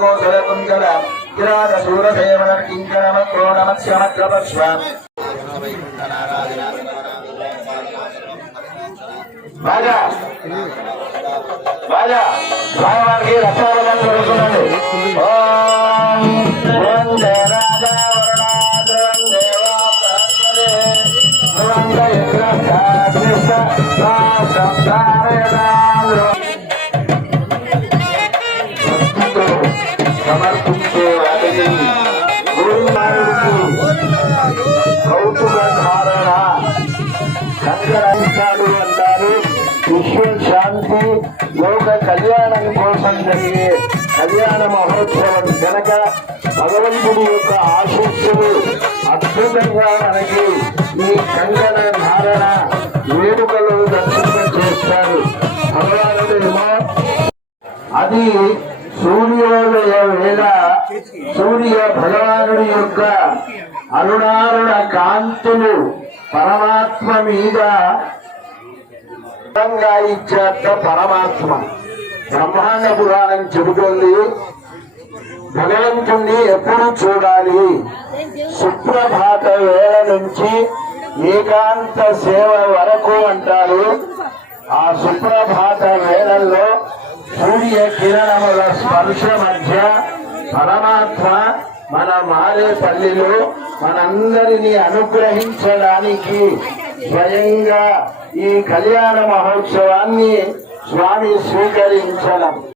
कौशलकुंजल किरात शूरसेवन किंकरमक्रोणमत्स्यमक्रपश्व राजा राजा स्वामी रक्षाबंधन जరుగుతుందండి ఓం వందే రాజా వరుణాద్రం దేవా వందే ఇంద్రస్థాకృష్ణ రాష్ట్రారేదాద్రం సమర్పించే వాటిని కౌతుక ధారణ కంకరాంశాలు అంటారు. విశ్వశాంతి లోక కళ్యాణం కోసం జరిగే కళ్యాణ మహోత్సవం కనుక భగవంతుడి యొక్క ఆశీస్సులు అద్భుతంగా మనకి ఈ కంకణ ధారణ వేడుకలు దర్శనం చేస్తారు. భగవానుడేమో అది సూర్యోదయ వేళ సూర్య భగవానుడి యొక్క అరుణారుణ కాంతులు పరమాత్మ మీద ఇచ్చేట పరమాత్మ. బ్రహ్మాండ పురాణం చెబుతుంది భగవంతుణ్ణి ఎప్పుడు చూడాలి. సుప్రభాత వేళ నుంచి ఏకాంత సేవ వరకు అంటారు. ఆ సుప్రభాత వేళల్లో సూర్య కిరణముల స్పర్శ మధ్య పరమాత్మ మన మారేపల్లిలో మనందరినీ అనుగ్రహించడానికి స్వయంగా ఈ కళ్యాణ మహోత్సవాన్ని స్వామి స్వీకరించడం.